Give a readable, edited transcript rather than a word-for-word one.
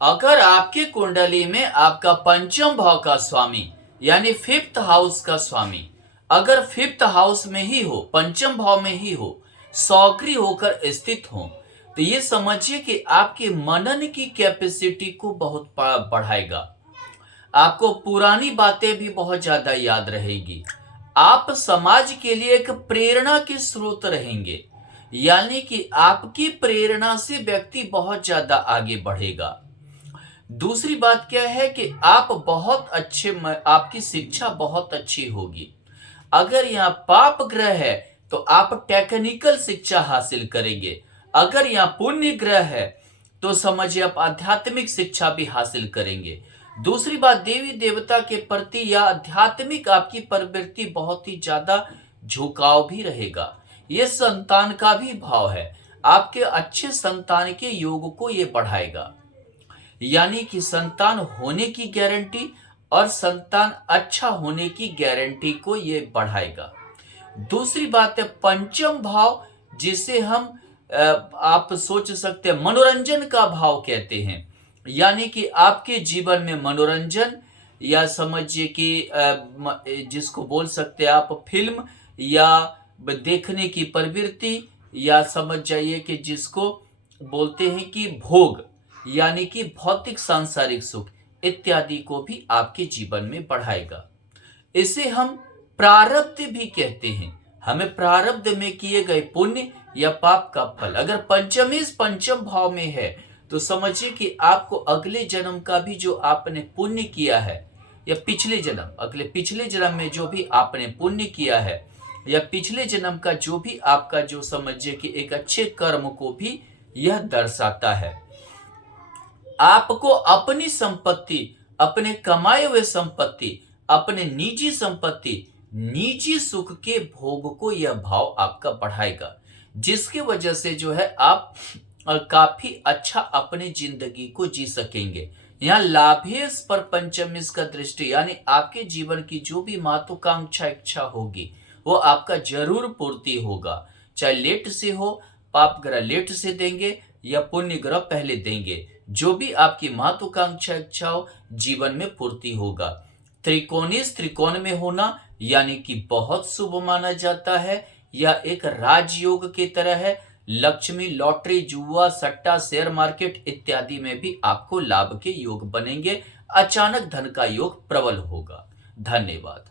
अगर आपकी कुंडली में आपका पंचम भाव का स्वामी यानी फिफ्थ हाउस का स्वामी अगर फिफ्थ हाउस में ही हो, पंचम भाव में ही हो, सक्रिय होकर स्थित हो, तो ये समझिए कि आपके मनन की कैपेसिटी को बहुत बढ़ाएगा। आपको पुरानी बातें भी बहुत ज्यादा याद रहेगी। आप समाज के लिए एक प्रेरणा के स्रोत रहेंगे, यानी कि आपकी प्रेरणा से व्यक्ति बहुत ज्यादा आगे बढ़ेगा। दूसरी बात क्या है कि आप बहुत अच्छे, आपकी शिक्षा बहुत अच्छी होगी। अगर यहाँ पाप ग्रह है तो आप टेक्निकल शिक्षा हासिल करेंगे। अगर यहाँ पुण्य ग्रह है तो समझिए आप आध्यात्मिक शिक्षा भी हासिल करेंगे। दूसरी बात, देवी देवता के प्रति या आध्यात्मिक आपकी प्रवृत्ति बहुत ही ज्यादा झुकाव भी रहेगा। ये संतान का भी भाव है, आपके अच्छे संतान के योग को ये बढ़ाएगा, यानी कि संतान होने की गारंटी और संतान अच्छा होने की गारंटी को ये बढ़ाएगा। दूसरी बात है पंचम भाव, जिसे हम आप सोच सकते हैं मनोरंजन का भाव कहते हैं, यानी कि आपके जीवन में मनोरंजन या समझिए कि जिसको बोल सकते हैं आप फिल्म या देखने की प्रवृत्ति, या समझ जाइए कि जिसको बोलते हैं कि भोग, यानी कि भौतिक सांसारिक सुख इत्यादि को भी आपके जीवन में बढ़ाएगा। इसे हम प्रारब्ध भी कहते हैं। हमें प्रारब्ध में किए गए पुण्य या पाप का फल अगर पंचम भाव में है तो समझिए कि आपको अगले जन्म का भी जो आपने पुण्य किया है, या पिछले जन्म में जो भी आपने पुण्य किया है, या पिछले जन्म का जो भी आपका जो समझिए कि एक अच्छे कर्म को भी यह दर्शाता है। आपको अपनी संपत्ति, अपने कमाए हुए संपत्ति, अपने निजी संपत्ति, निजी सुख के भोग को यह भाव आपका बढ़ाएगा, जिसकी वजह से जो है आप काफी अच्छा अपनी जिंदगी को जी सकेंगे। यहाँ लाभेश पर पंचमेश का दृष्टि, यानी आपके जीवन की जो भी महत्वाकांक्षा इच्छा होगी वो आपका जरूर पूर्ति होगा। चाहे लेट से हो, पाप ग्रह लेट से देंगे या पुण्य ग्रह पहले देंगे, जो भी आपकी महत्वाकांक्षा इच्छा हो जीवन में पूर्ति होगा। त्रिकोण में होना यानी कि बहुत शुभ माना जाता है। यह एक राजयोग की तरह है। लक्ष्मी, लॉटरी, जुआ, सट्टा, शेयर मार्केट इत्यादि में भी आपको लाभ के योग बनेंगे। अचानक धन का योग प्रबल होगा। धन्यवाद।